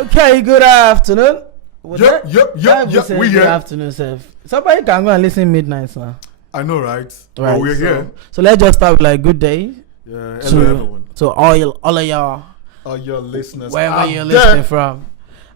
Okay, good afternoon. Yep. We good afternoon, sir. Somebody can go and listen midnight, sir. I know, right? Right. Well, we're here. So let's just start with like good day. Yeah, hello everyone. So all of y'all. All your listeners. Wherever you're listening from.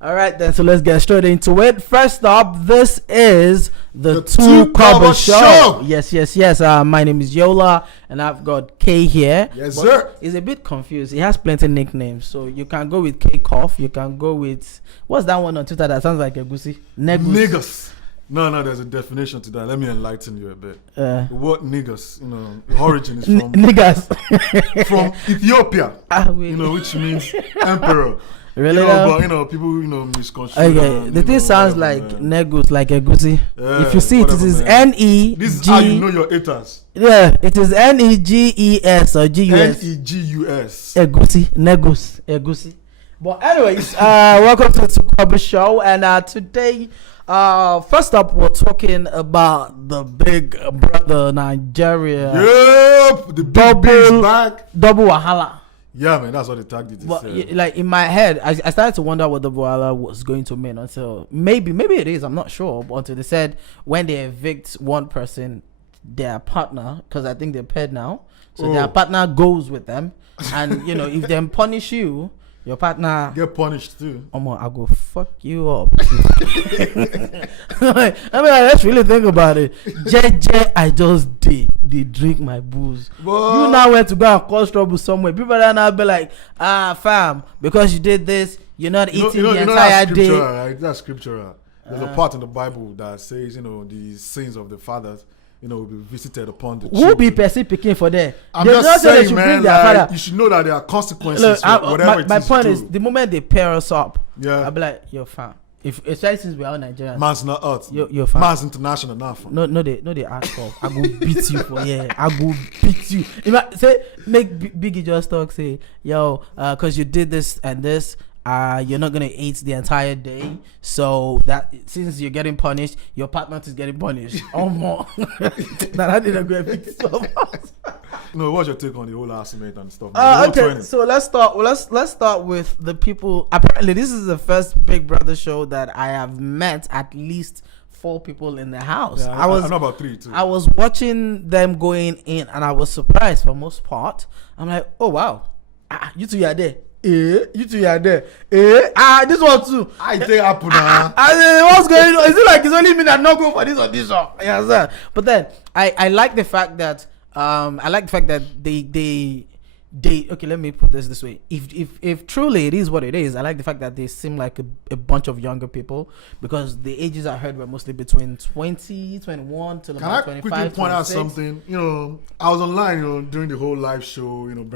All right, then. So let's get straight into it. First up, this is the 2KShow. Yes. My name is Yolar, and I've got Kay here. Yes, sir. He's a bit confused. He has plenty of nicknames. So you can go with K Cough. You can go with, what's that one on Twitter that sounds like a goosey? Niggas. No, there's a definition to that. Let me enlighten you a bit. The word niggas, the origin is from niggas from Ethiopia, which means emperor. Really? But people, misconstrue. Okay, the thing sounds like negus, like a goosey. If you see it is N-E-G. This is how you know your haters. Yeah, it is N-E-G-E-S or G-U-S. N-E-G-U-S. A goosey, negus, a goosey. But anyways, welcome to the 2KShow, and today, first up, we're talking about the big brother Nigeria. Yep, the big beast back. Double wahala. Yeah, man, that's what they tagged it. But like in my head, I started to wonder what the wahala was going to mean until maybe it is. I'm not sure. But until they said when they evict one person, their partner, because I think they're paired now, so their partner goes with them, and if they punish you. Your partner get punished too. I go fuck you up. Let's really think about it. JJ, I just did drink my booze. You now went to go and cause trouble somewhere. People are now be like, fam, because you did this, you're not eating the entire day. Right? That's scriptural. There's a part in the Bible that says, the sins of the fathers, will be visited upon the children. Who be person picking for them? I'm just saying, man, you should know that there are consequences for whatever it is. My point is, the moment they pair us up, I'll be like, yo, fam. Especially since we are Nigerians. Man's not us. You're fam. Man's international now. No, they ask for. I go beat you for I go beat you. Make Biggie just talk, say, yo, cause you did this and this. You're not gonna eat the entire day, so that since you're getting punished, your partner is getting punished. Or more. That I didn't go beat so much. What's your take on the whole argument and stuff? Okay, so let's start. Let's start with the people. Apparently, this is the first Big Brother show that I have met at least 4 people in the house. Yeah, I know about 3 too. I was watching them going in, and I was surprised for most part. I'm like, oh wow, you two are there. You two are there. This one too. I think happen now. What's going on? Is it like it's only me that not go for this audition? Yeah, sir. But then I like the fact that they okay, let me put this way. If truly it is what it is, I like the fact that they seem like a bunch of younger people, because the ages I heard were mostly between 20, 21 to about 25. Can I quickly point out something? I was online, during the whole live show, and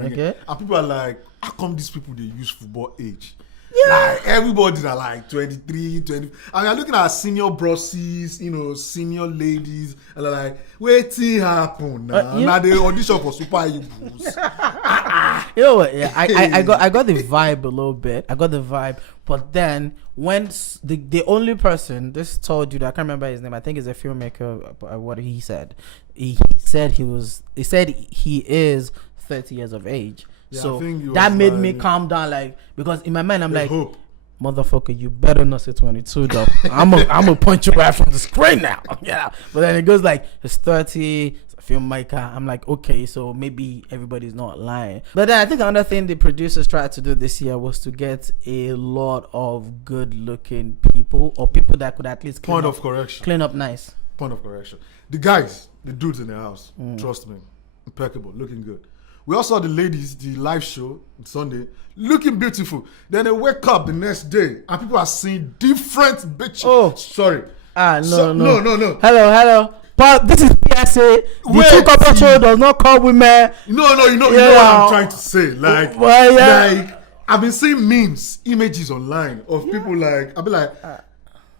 people are like, how come these people they use football age? Yeah, like everybody's are like 23, 20. I mean, I'm looking at senior brossies, senior ladies, and they're like, waiting happen now. Now they audition for Super Eagles. You know what? Yeah, I got the vibe a little bit. I got the vibe, but then when the only person this told you that I can't remember his name. I think he's a filmmaker. What he said, he said he is 30 years of age. Yeah, so that made me calm down, because in my mind I'm like, motherfucker, you better not say 22 though. I'm gonna punch you right from the screen now. Yeah. But then it goes like it's 30, it's a filmmaker. I'm like, okay, so maybe everybody's not lying. But then I think another thing the producers tried to do this year was to get a lot of good looking people, or people that could at least clean up nice. Point of correction. The dudes in the house, trust me, impeccable, looking good. We also saw the ladies, the live show on Sunday, looking beautiful. Then they wake up the next day and people are seeing different bitches. Oh, sorry. No. Hello. But this is PSA. The 2KShow does not call women. No, you know what I'm trying to say. Like I've been seeing memes, images online of people I'll be like,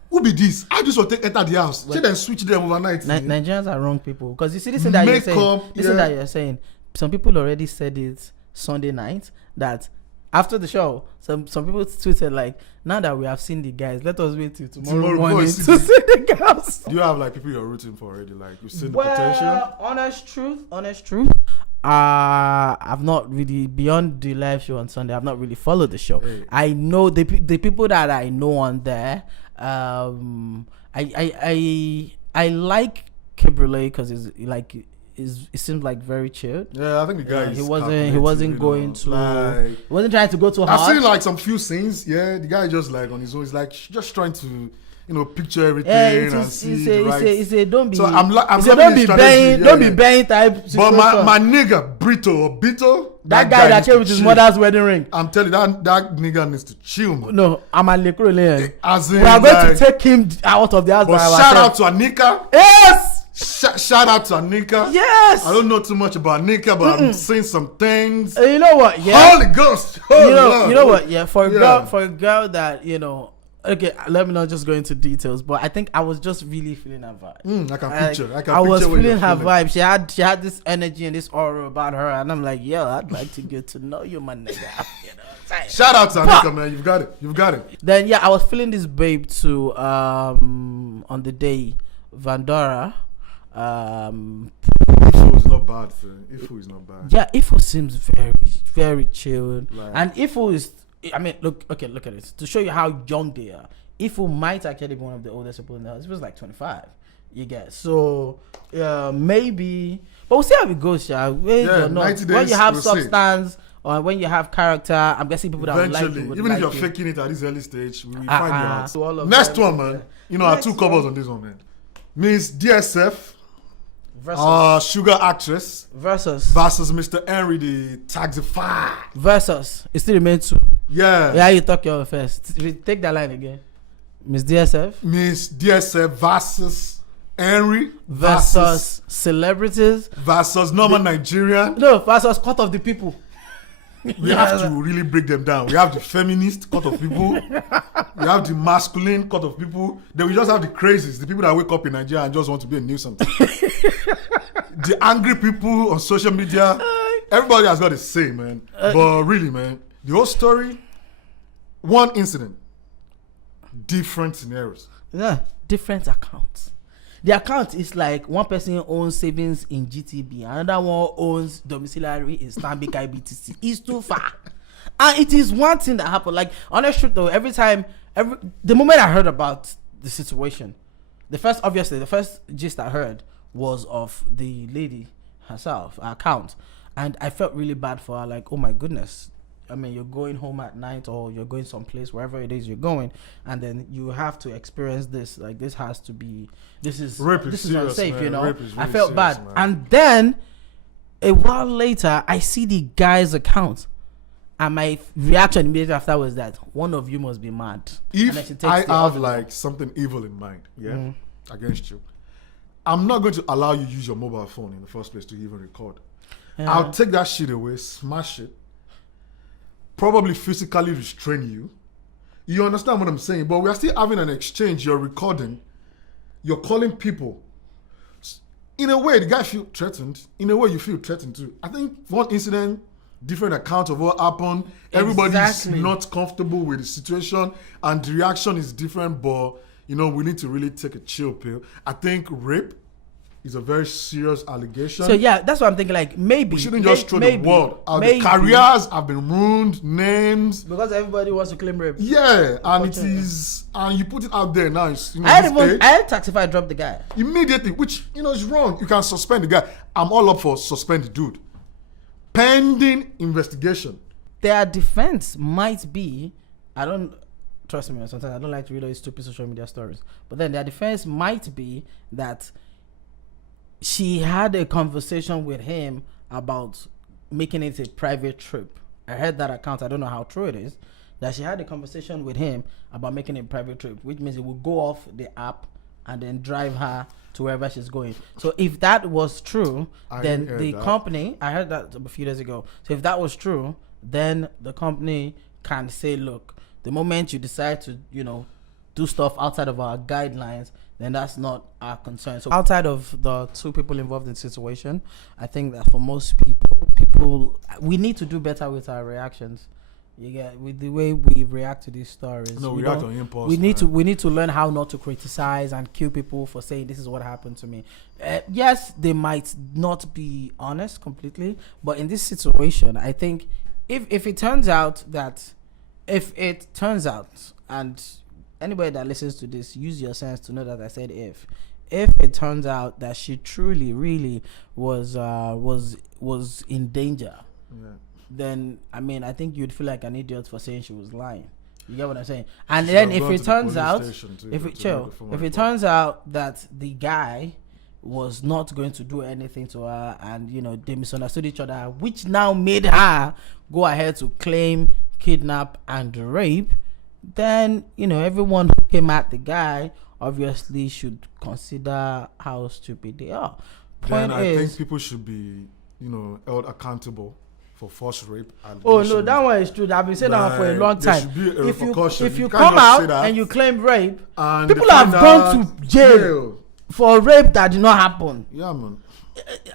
who be this? I just want to enter the house. She then switch them overnight. Nigerians are wrong people. Because you see this thing that you're saying. Some people already said it Sunday night that after the show, some people tweeted like, now that we have seen the guys, let us wait till tomorrow morning to see the girls. Do you have people you're rooting for already? Like you've seen the potential? Honest truth. I've not really, beyond the live show on Sunday, I've not really followed the show. Hey. I know the people that I know on there. I like Kibrele because it's like it seems like very chill. Yeah, I think the guy he wasn't going to he wasn't trying to go too hard. I've seen like some few scenes. Yeah, the guy just like on his own. He's like just trying to picture everything and see the right. He said don't be. So I'm don't be buying type. But my nigga Bito, that guy that came with his mother's wedding ring. I'm telling you, that nigga needs to chill, man. No, I'm a Lekrole. As in, we are going to take him out of the house. But shout out to Anika. Yes. Shout out to Anika. Yes. I don't know too much about Anika, but I'm seeing some things. You know what? Yeah. Holy Ghost. You know what? Yeah. For a girl that Okay, let me not just go into details, but I think I was just really feeling her vibe. I can picture. I was feeling her vibe. She had this energy and this aura about her, and I'm like, yo, I'd like to get to know you, my nigga. Shout out to Anika, man. You've got it. Then yeah, I was feeling this babe too. On the day, Vandora. Ifo is not bad, friend. Ifo is not bad. Yeah, Ifo seems very, very chill, and Ifo is. I mean, look at it. To show you how young they are, Ifo might actually be one of the oldest people in the house. It was like 25. You get so maybe, but we'll see how it goes. When you have substance or when you have character, I'm guessing people that would like you. Even if you're faking it at this early stage, we will find you out. Next one, man. Our two covers on this one, man. Miss DSF. Versus sugar actress versus Mr. Henry the taxifier versus it still remains two. Yeah, you talk your first. Take that line again. Miss DSF versus Henry versus celebrities versus normal Nigerian. No, versus cut of the people. We have to really break them down. We have the feminist cut of people. We have the masculine cut of people. Then we just have the crazies, the people that wake up in Nigeria and just want to be a nuisance. The angry people on social media. Everybody has got the same, man. But really, man, the whole story, one incident, different scenarios. Yeah, different accounts. The account is like one person owns savings in GTB, another one owns domiciliary in Stanbic IBTC. It's too far. And it is one thing that happened. Like, honest truth though, the moment I heard about the situation, the first gist I heard was of the lady herself, her account. And I felt really bad for her, like, oh my goodness. I mean, you're going home at night or you're going someplace, wherever it is you're going, and then you have to experience this. Like, this is unsafe, man. I felt bad. Man. And then, a while later, I see the guy's account. And my reaction immediately after was that one of you must be mad. If I have, like, something evil in mind, against you, I'm not going to allow you to use your mobile phone in the first place to even record. Yeah. I'll take that shit away, smash it, probably physically restrain you. You understand what I'm saying? But we are still having an exchange. You're recording. You're calling people. In a way, the guy feels threatened. In a way, you feel threatened too. I think one incident, different account of what happened. Everybody's not comfortable with the situation, and the reaction is different. But we need to really take a chill pill. I think rape is a very serious allegation. So yeah, that's what I'm thinking. Like, maybe we shouldn't just throw the word out. The careers have been ruined, names, because everybody wants to claim rape. Yeah, and it is, and you put it out there now. I had Taxify drop the guy immediately, which is wrong. You can suspend the guy. I'm all up for suspend the dude, pending investigation. Their defense might be, trust me, sometimes I don't like to read all these stupid social media stories, but then their defense might be that she had a conversation with him about making it a private trip. I heard that account. I don't know how true it is. That she had a conversation with him about making it a private trip, which means it would go off the app and then drive her to wherever she's going. So if that was true, then the company, I heard that a few days ago. So if that was true, then the company can say, look, the moment you decide to, do stuff outside of our guidelines, then that's not our concern. So outside of the two people involved in the situation, I think that for most people, we need to do better with our reactions. You get with the way we react to these stories. No, we react on impulse. We need to learn how not to criticize and kill people for saying this is what happened to me. Yes, they might not be honest completely, but in this situation, I think if it turns out, and anybody that listens to this, use your sense to know that I said if it turns out that she truly, really was in danger. Yeah. Then I think you'd feel like an idiot for saying she was lying. You get what I'm saying? And then if it turns out, that the guy was not going to do anything to her, and they misunderstood each other, which now made her go ahead to claim kidnap and rape, then everyone who came at the guy obviously should consider how stupid they are. I think people should be held accountable for forced rape. Oh no, that one is true. I've been saying that one for a long time. If you come out and you claim rape, people have gone to jail for rape that did not happen. Yeah, man.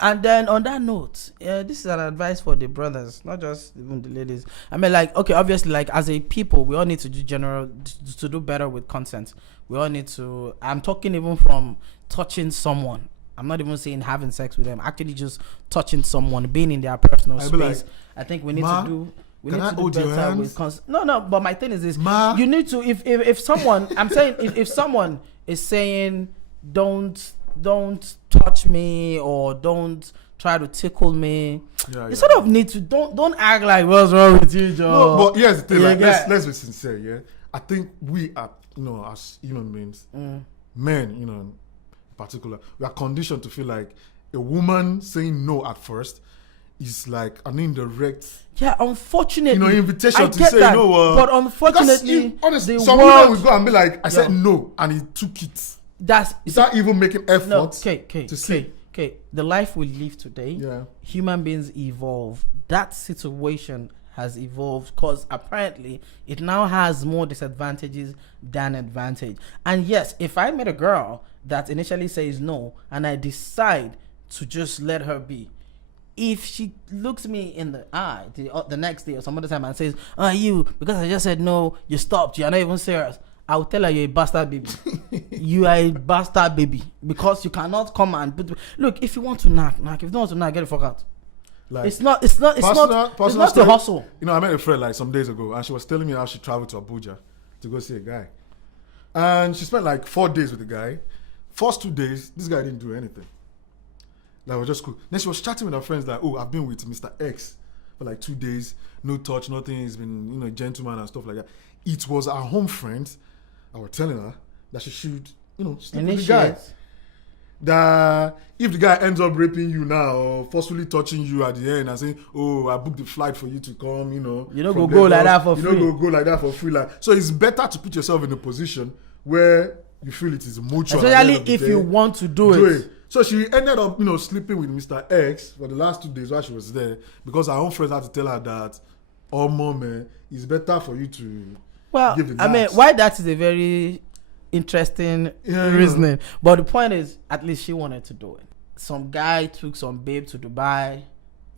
And then on that note, this is an advice for the brothers, not just even the ladies. Obviously, as a people, we all need to do better with consent. We all need to. I'm talking even from touching someone. I'm not even saying having sex with them. Actually, just touching someone, being in their personal space. I think we need to do. We need to do better with consent. No. But my thing is this: you need to. If someone, I'm saying, if someone is saying, don't touch me or don't try to tickle me, you sort of need to don't act like what's wrong with you, Joe. No, but here's the thing. Let's be sincere. Yeah, I think we are, as human beings, men, in particular, we are conditioned to feel like a woman saying no at first is like an indirect, unfortunately, invitation to say that, no. But unfortunately, honestly, some women will go and be like, I said no, and he took it. Is that even making effort to see? Okay, the life we live today, human beings evolve. That situation has evolved because apparently it now has more disadvantages than advantage. And yes, if I met a girl that initially says no and I decide to just let her be, if she looks me in the eye the next day or some other time and says, because I just said no, you stopped, you're not even serious, I'll tell her you're a bastard baby. You are a bastard baby because you cannot come and look. If you want to knock. If you don't want to knock, get the fuck out. Like, it's not the hustle. I met a friend some days ago, and she was telling me how she traveled to Abuja to go see a guy, and she spent 4 days with the guy. First 2 days, this guy didn't do anything. That was just cool. Then she was chatting with her friends I've been with Mr. X for 2 days, no touch, nothing. He's been gentleman and stuff like that. It was our home friends that were telling her that she should sleep with the guy. That if the guy ends up raping you now or forcefully touching you at the end and saying, I booked the flight for you to come, you don't go like that for free. You don't go like that for free. So it's better to put yourself in a position where you feel it is mutual. Especially if you want to do it. So she ended up, sleeping with Mr. X for the last 2 days while she was there because her own friends had to tell her that, mom, it's better for you to give the gas. Why that is a very interesting reasoning. But the point is, at least she wanted to do it. Some guy took some babe to Dubai.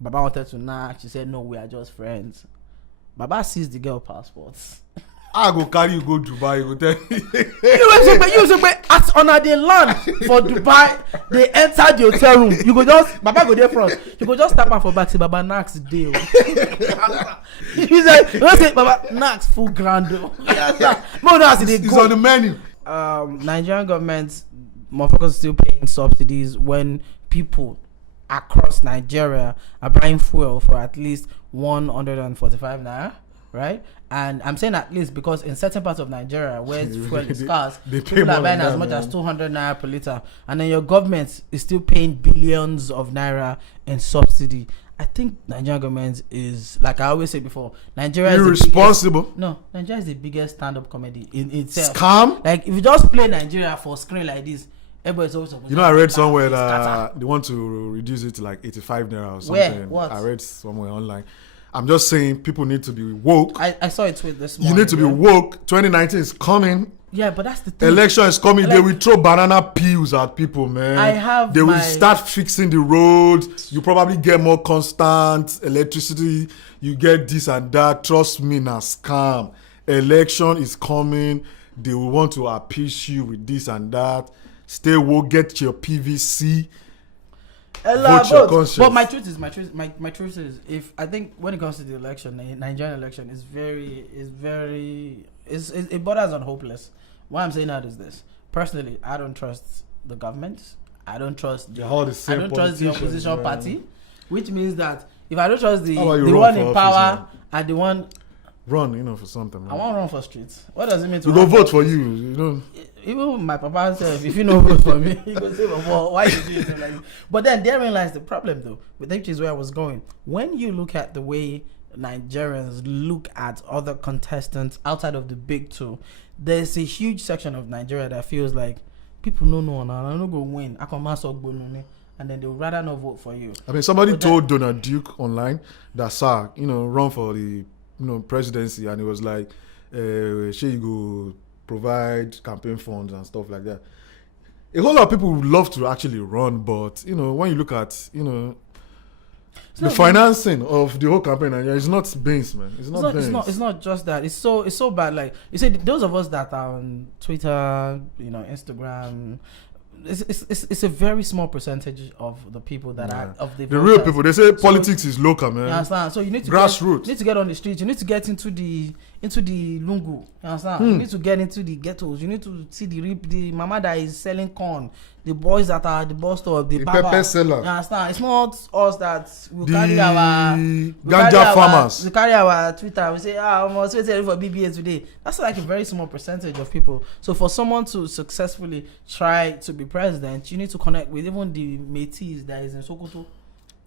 Baba wanted to knock. She said, no, we are just friends. Baba seized the girl passports. I go carry you go Dubai. You go tell you as on the land for Dubai, they entered the hotel room. You go just Baba go there front. You go just tap her for back. Say Baba knocks deal. He's like, say Baba knocks full grand. It's on the menu. Nigerian government, motherfuckers still paying subsidies when people across Nigeria are buying fuel for at least 145 naira, right? And I'm saying at least because in certain parts of Nigeria where fuel is scarce, people are buying as much as 200 naira per liter, and then your government is still paying billions of naira in subsidy. I think Nigerian government is, like I always say before, Nigeria is irresponsible. Nigeria is the biggest stand-up comedy in itself. Scam. Like if you just play Nigeria for screen like this, everybody's always supposed I read somewhere that they want to reduce it to 85 naira or something. Where? What? I read somewhere online. I'm just saying people need to be woke. I saw a tweet this morning. You need to be woke. 2019 is coming. Yeah, but that's the thing. Election is coming. Like, they will throw banana peels at people, man. They will start fixing the roads. You probably get more constant electricity. You get this and that. Trust me, na scam. Election is coming. They will want to appease you with this and that. Stay woke. Get your PVC. Vote your conscience. But my truth is, if I think when it comes to the election, the Nigerian election is it borders on hopeless. Why I'm saying that is this. Personally, I don't trust the government. I don't trust the opposition party, which means that if I don't trust the one in power and the one run, for something. Man. I want to run for streets. What does it mean to? We go vote for you. You know. Even my papa said, if you don't vote for me, he go say, well, why you do it like this? But then therein lies the problem, though. Which is where I was going. When you look at the way Nigerians look at other contestants outside of the big two, there's a huge section of Nigeria that feels like people no, I'm not going to win. I can mass up, and then they would rather not vote for you. I mean, somebody told Donald Duke online that, sir, run for the presidency, and it was like, she go provide campaign funds and stuff like that. A whole lot of people would love to actually run, but when you look at the financing of the whole campaign, it's not beans, man. It's not just that. It's so bad. Like you said, those of us that are on Twitter, Instagram. It's a very small percentage of the people that are of the real people. They say politics is local, man. You understand? So you need to grassroots. You need to get on the streets. You need to get into the lungu. You understand? You need to get into the ghettos. You need to see the mama that is selling corn, the boys that are at the bus stop, the pepper seller. You understand? It's not us that will carry our ganja farmers. We carry our Twitter. We say, I'm also waiting for BBA today. That's like a very small percentage of people. So for someone to successfully try to be president, you need to connect with even the Métis that is in Sokoto.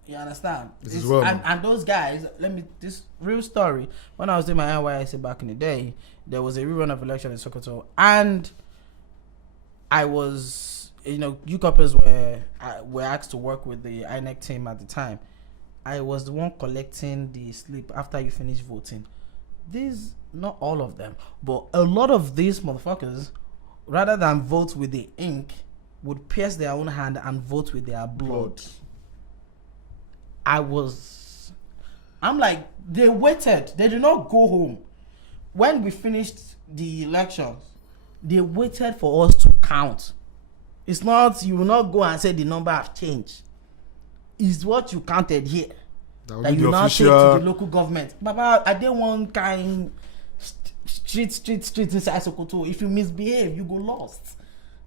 You understand? And those guys, this real story. When I was doing my NYSC back in the day, there was a rerun of election in Sokoto, and I was, you couples were asked to work with the INEC team at the time. I was the one collecting the slip after you finish voting. These, not all of them, but a lot of these motherfuckers, rather than vote with the ink, would pierce their own hand and vote with their blood. I'm like, they waited. They did not go home. When we finished the elections, they waited for us to count. It's not, you will not go and say the number have changed. It's what you counted here. That you now take to the local government. Baba, I didn't want kind street inside Sokoto. If you misbehave, you go lost.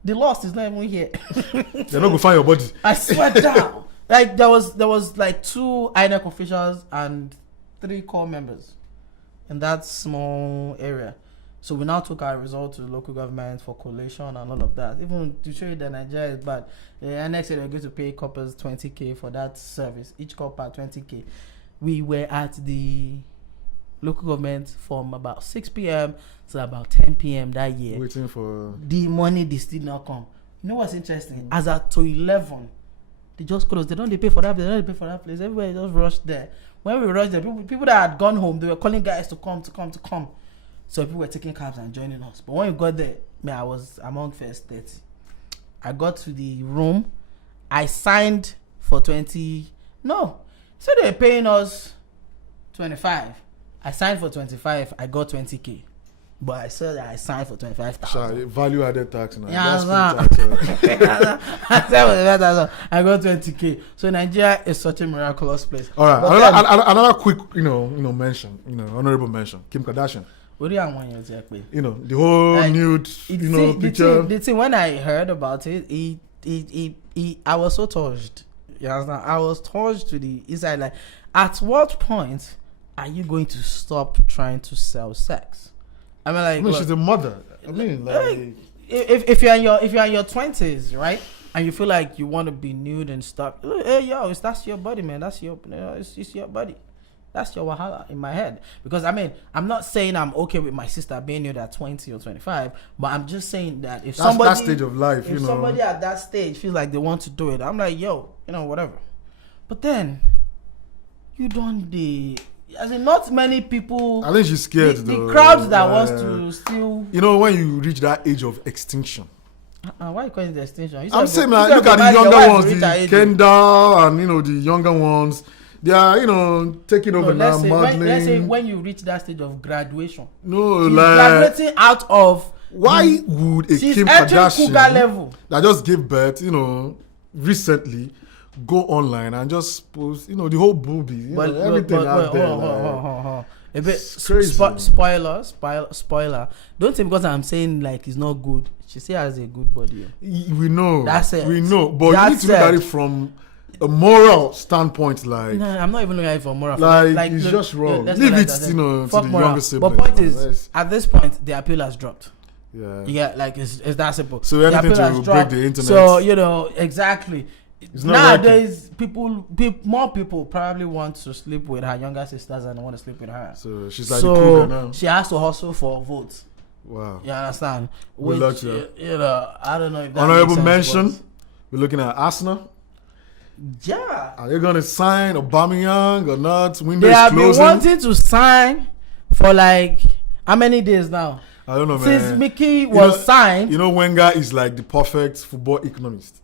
The lost is not even here. They're not going to find your body. I swear down. Like there was like 2 INEC officials and 3 core members in that small area. So we now took our result to the local government for collation and all of that. Even to show you that Nigeria is bad, the INEC said they're going to pay coppers 20k for that service. Each copper 20k. We were at the local government from about 6 p.m. to about 10 p.m. that year. Waiting for the money. They still not come. You know what's interesting? As at to 11. They just closed. They don't pay for that place. They don't pay for that place. Everybody just rushed there. When we rushed there, people that had gone home, they were calling guys to come. So people were taking cabs and joining us. But when we got there, I was among first 30. I got to the room. I signed for 20. No. So they were paying us 25. I signed for 25. I got 20k. But I said that I signed for 25,000. Value added tax now. Yeah, I got 20k. So Nigeria is such a miraculous place. All right, another quick, mention, honorable mention. Kim Kardashian. What do you want exactly? The whole nude, picture. The thing when I heard about it, I was so touched. You understand? I was touched to the inside. Like, at what point are you going to stop trying to sell sex? I mean, she's a mother. I mean, like, if you're in your 20s, right, and you feel like you want to be nude and stuff, hey, that's your body, man. That's your, it's your body. That's your wahala in my head. Because I'm not saying I'm okay with my sister being nude at 20 or 25, but I'm just saying that if somebody that stage of life, if somebody at that stage feels like they want to do it, I'm like, whatever. But then you don't As in, not many people. I think she's scared. The crowd that wants to still. You know, when you reach that age of extinction. Why are you calling it the extinction? I'm saying, man, look at the younger ones, the Kendall, and the younger ones. They are, taking over now, modeling. Let's say when you reach that stage of graduation. No, she's like graduating out of. Why would a Kim Kardashian level that just gave birth, recently, go online and just post, the whole booby, everything out there. A bit spoiler. Don't say because I'm saying like it's not good. She still has a good body. We know. That's it. We know, but you need to look at it from a moral standpoint. Like, no, I'm not even looking at it from moral. Like it's just wrong. Leave it, to the younger siblings. But point is, at this point, the appeal has dropped. Yeah, like it's that simple. So anything to break the internet. So exactly. Nowadays, more people probably want to sleep with her younger sisters and want to sleep with her. So she's like the cougar now. She has to hustle for votes. Wow. You understand? Which, I don't know if that honorable makes sense, mention. We're looking at Arsenal. Yeah. Are they going to sign Aubameyang or not? Window is closing. They have been wanting to sign for like how many days now? I don't know, man. Since Mickey was signed. Wenger is like the perfect football economist.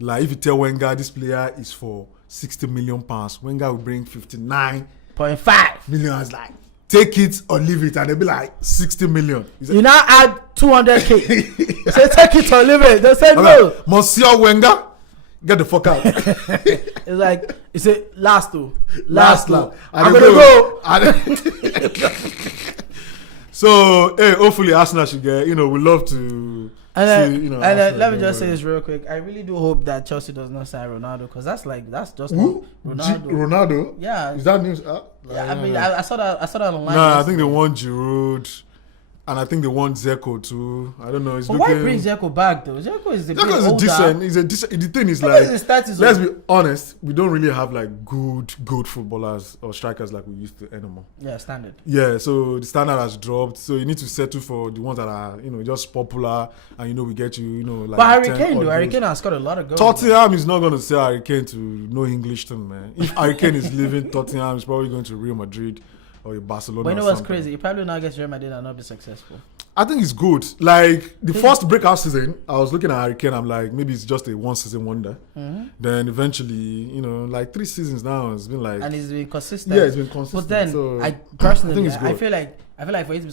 Like if you tell Wenger this player is for £60 million, Wenger will bring 59.5 million. It's like, take it or leave it, and they'll be like 60 million. You now add 200k. Say take it or leave it. They said no. Monsieur Wenger, get the fuck out. It's like you say last. I'm gonna go. So hey, hopefully Arsenal should get. We love to. And then let me just say this real quick. I really do hope that Chelsea does not sign Ronaldo, because that's just who? Ronaldo. Yeah. Is that news? I saw that online. Nah, I think they want Giroud, and I think they want Zeko too. I don't know. But why bring Zeko back though? Zeko is decent. He's a decent. The thing is, like, let's be honest, we don't really have like good footballers or strikers like we used to anymore. Yeah, standard. Yeah, so the standard has dropped. So you need to settle for the ones that are just popular, and we get you like. But Harry Kane has scored a lot of goals. Tottenham is not going to sell Harry Kane to no English team, man. If Harry Kane is leaving Tottenham, he's probably going to Real Madrid or Barcelona. But you know what's crazy? He probably now gets Real Madrid and not be successful. I think it's good. Like the first breakout season, I was looking at Harry Kane. I'm like, maybe it's just a one season wonder. Mm-hmm. Then eventually, like 3 seasons now, it's been like, and it's been consistent. Yeah, it's been consistent. But then, so I personally, I feel like for you to be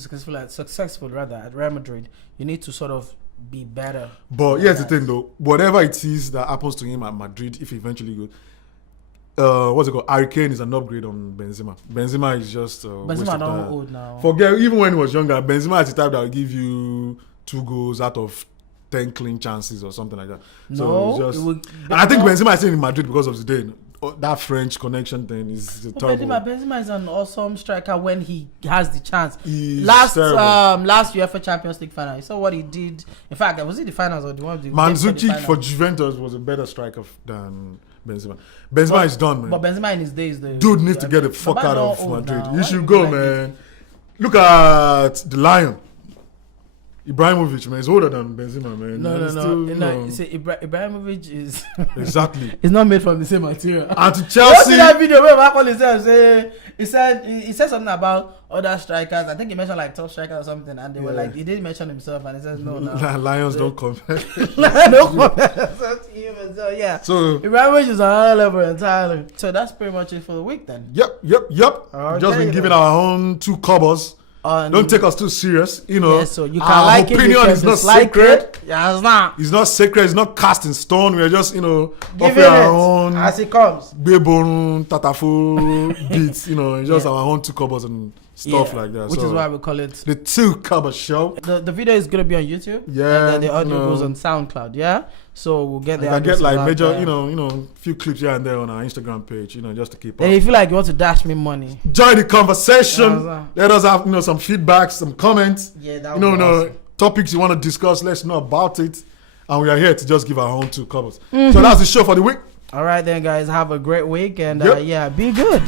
successful at Real Madrid, you need to sort of be better. But here's the thing, though. Whatever it is that happens to him at Madrid, if he eventually goes. What's it called? Harry Kane is an upgrade on Benzema. Benzema is just Benzema not old now. Forget, even when he was younger, Benzema is the type that will give you 2 goals out of 10 clean chances or something like that. And I think Benzema is staying in Madrid because of Zidane. That French connection thing is terrible. Benzema is an awesome striker when he has the chance. Last UEFA Champions League final, you saw what he did. In fact, was it the finals or the one? Mandzukic for Juventus was a better striker than Benzema. Benzema is done, man. But Benzema in his days, dude needs to get the fuck out of Madrid. You should go, man. Look at the Lion. Ibrahimovic, man, is older than Benzema, man. No. Ibrahimovic is exactly. He's not made from the same material. And to Chelsea, see that video where Marco he said something about other strikers. I think he mentioned like top striker or something, and they were like, he didn't mention himself, and he says no. Lions don't compare. Don't compare. So Ibrahimovic is on another level entirely. So that's pretty much it for the week then. Yep. Just been giving our own 2 cobbles. Don't take us too serious, Yeah, so you can like opinion is not sacred. Yeah, it's not. It's not sacred. It's not cast in stone. We are just, offering our own as it comes. Beborun, tatafo beats. Just our own 2 cobbles and stuff like that. Which is why we call it the 2 Show. The video is gonna be on YouTube. Yeah, and then the audio goes on SoundCloud. Yeah. So we'll get the. I get like major, few clips here and there on our Instagram page, just to keep up. And if you feel like you want to dash me money, join the conversation. Let us have, some feedback, some comments. Yeah, that would be awesome. Topics you want to discuss. Let's know about it, and we are here to just give our own 2 covers. So that's the show for the week. All right, then, guys. Have a great week, and be good.